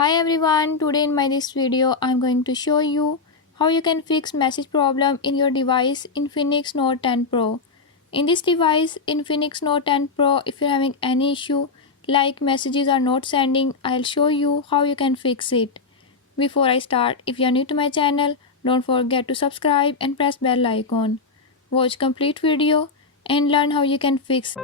Hi everyone, today in my this video I'm going to show you how you can fix message problem in your device Infinix Note 10 Pro. In this device Infinix Note 10 Pro, if you're having any issue like messages are not sending, I'll show you how you can fix it. Before I start, if you are new to my channel, don't forget to subscribe and press bell icon. Watch complete video and learn how you can fix